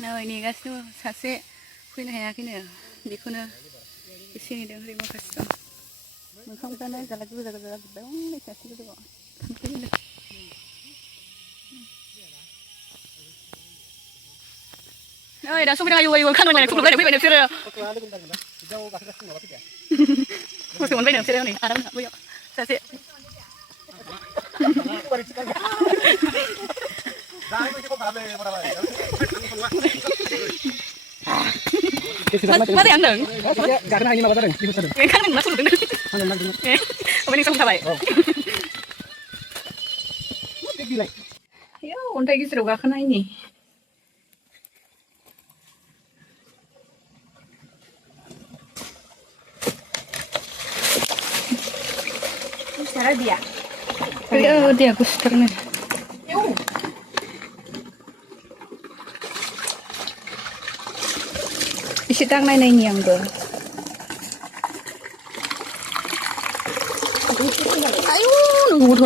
नै नेगासिनो सासे फैनो हायाखैनो बेखौनो एसे नेदों ओरै माखासे दं मोखांफ्रानो जाला गोजा गोजा जाजोब्बाय हनै सासे गोजौआव थांफैनो नै दा सफैदों आयु आयु खानांलायनाय खुग्लुबलायनाय फैबाय नोंसोरो खस्थ' मोनबाय नोंसोरो हनै आरामनो बैयाव सासे मा जाया होनदों? गाखोनो हायिनि माबा जादों जेबो जादों खानां मा सल'दों नों? खानां नागिरदोंमोन ओमफ्राय नों थाबाय आयौ अन्थाइ गेजेराव गाखोनायनि दैया दैया गुसुथारनो एसे दांनायनायनि आंबो आयु नंगौथ'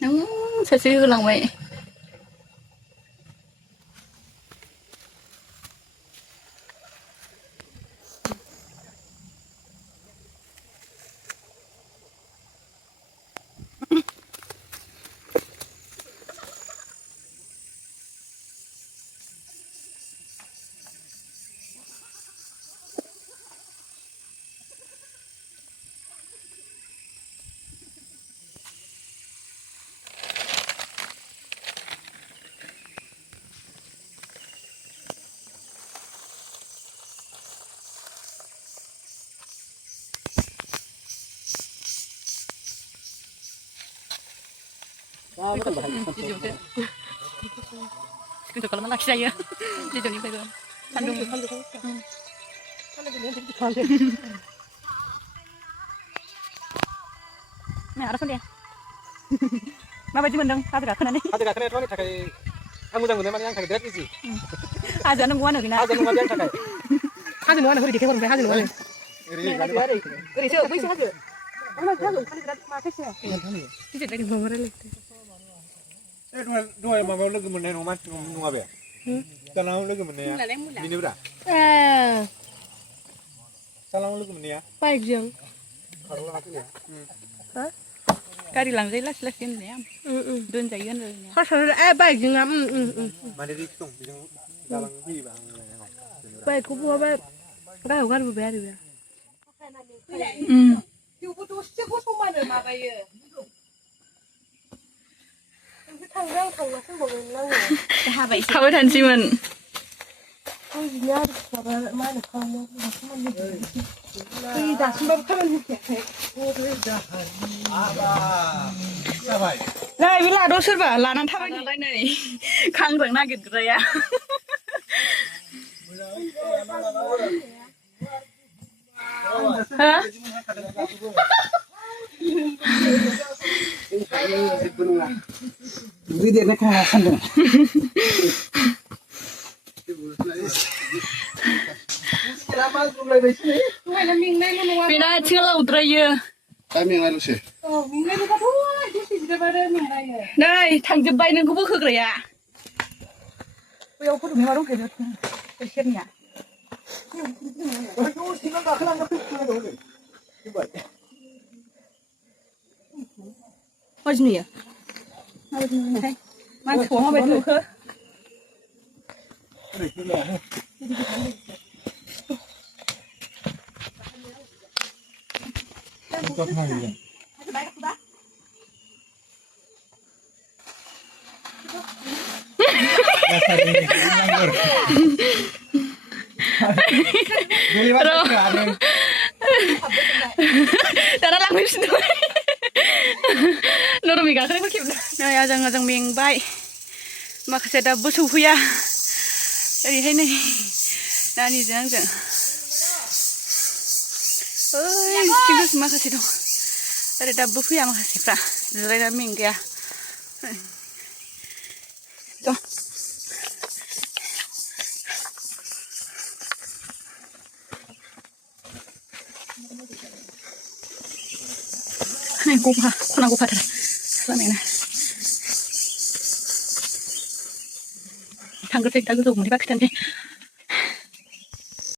नों सासे होलांबाय Screenshot खालामना लाखिजायो भिडिअनिफ्रायबो सान्दुं आरो सन्देया माबायदि मोनदों हाजो गाखोनानै हाजो गाखोनायाथ' आंनि थाखाय आं मोजां मोनो माने आंनि थाखाय बिराद इजि हाजोआ नंगौआनो बेना हाजो नङा बे आंनि थाखाय हाजो नङानो हरै देखायहरबाय हाजो नङानो ओरैसो बैसो हाजो दहाय माबायाव लोगो मोननाय नङा मानसि नङा बे दालाङाव लोगो मोननाया बेनोब्रा दालाङाव लोगो मोननाया बाइकजों गारि लांजायो लासै लासै होननाया दोनजायो होनदों बाइकजों माने रिक्स दं बेजों दालां फैयोबा बाइकखौ बहाबा गाहायाव गारबोबाय आरो बे थेवबो दसेखौ समानो माबायो थांबाय आं थांगासिनो होनबावगोन आङो थाबाय थानोसैमोन दासिमबाबो खामानि होखायाखै नै बे लादो सोरबा लानानै थाबायनालाय नै खांग्रां नागिरग्राया गिदिरनो खाया सान्दों बेना आथिङा लावद्रायो दा मेंनायल'सो नै थांजोब्बाय नोंखौ बोखोग्राया बैयाव फट'नि मा दंखायो बै सेरनिया माबायदि नुयो माबायदि नुयोथाय मानसिखौ माबायदि नुखो दाना लांफैफिनबाय नरमि गाखोनायखौ खेबदों नै आजां आजां मेंबाय माखासे दाबो सौफैया ओरैहाय नै नानिजों आंजों ओइथिंजों माखासे दं ओरै दाबो फैया माखासेफ्रा जिरायना मेंगाया दं गफा खना गफाथार खालामनाया 당근색 당근색 뭔지 박스탄데